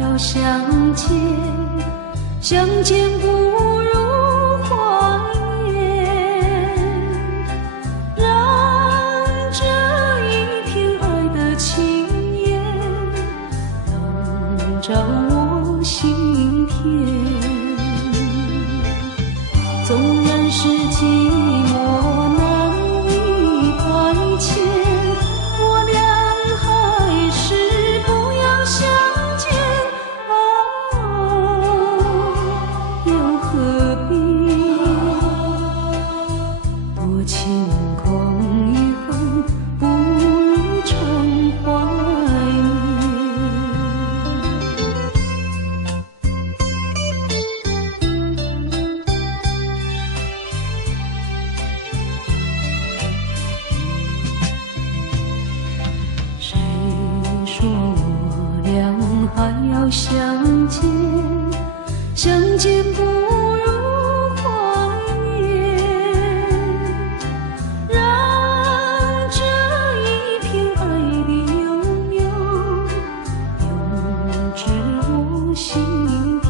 要相见，相见不如怀念，让这一片爱的情缘笼罩我心田。纵然是寂寞难以排遣，我俩还是不要相见。又何必多情空与恨，不如常怀念。谁说我俩还要相见？相见不如怀念，让这一片爱的悠悠永至我心田。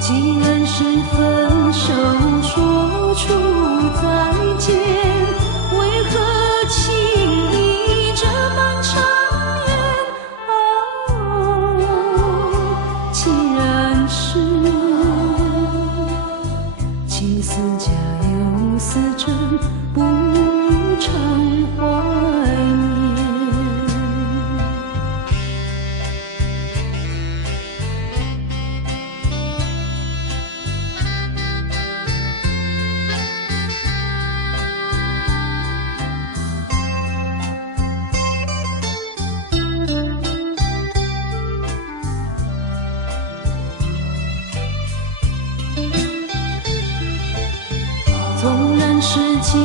既然是分手，说出再见，为何情意这般长远？既然是情丝假又似真，不如常怀念。纵然是寂